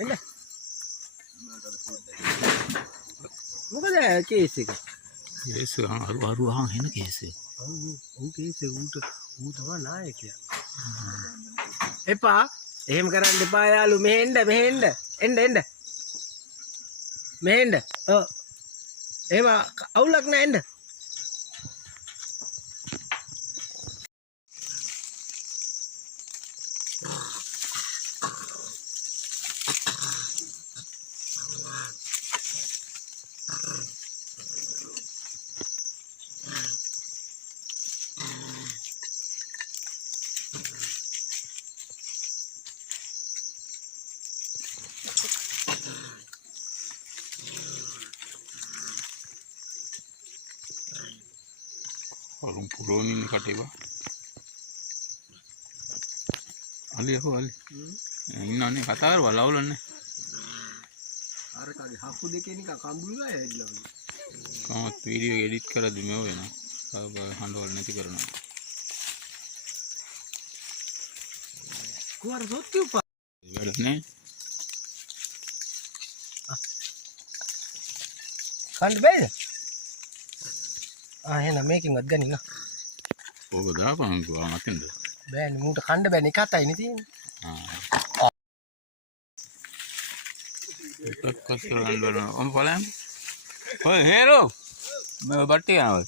එන්න. මොකද කේස් එක? කේස් අරු එන කේස් එක. ඔව් කේස් එක ඌ තමයි නායකයා. එපා. එහෙම කරන්න එපා යාළු. මෙහෙන්න. එන්න. මෙහෙන්න. ඔව්. එහෙම අවුලක් නෑ එන්න. Orang puronin kateba. Ali aku ali. Ini ane kata walau ne. අර කගේ හප්පු දෙකේ නිකන් කම්බුල්ලා ඇවිල්ලා වගේ. Kamu video edit කරද්දි මේව වෙනවා. තව හඬවල නැති කරනවා. කුවර සොත්ති උපා. වැඩක් නෑ. කන්න බෑද? එහෙනම් මේකෙන්වත් ගනින්න. ඕක දාපන් ගුවා මතින්ද. බෑනේ මූට කන්න බෑනේ එක අතයිනේ තියෙන්නේ. එකක් කස්සලා ගන්න බලන්න. ඔම් බලන්න. ඔය හේරෝ. මම බට්ටි යනවා.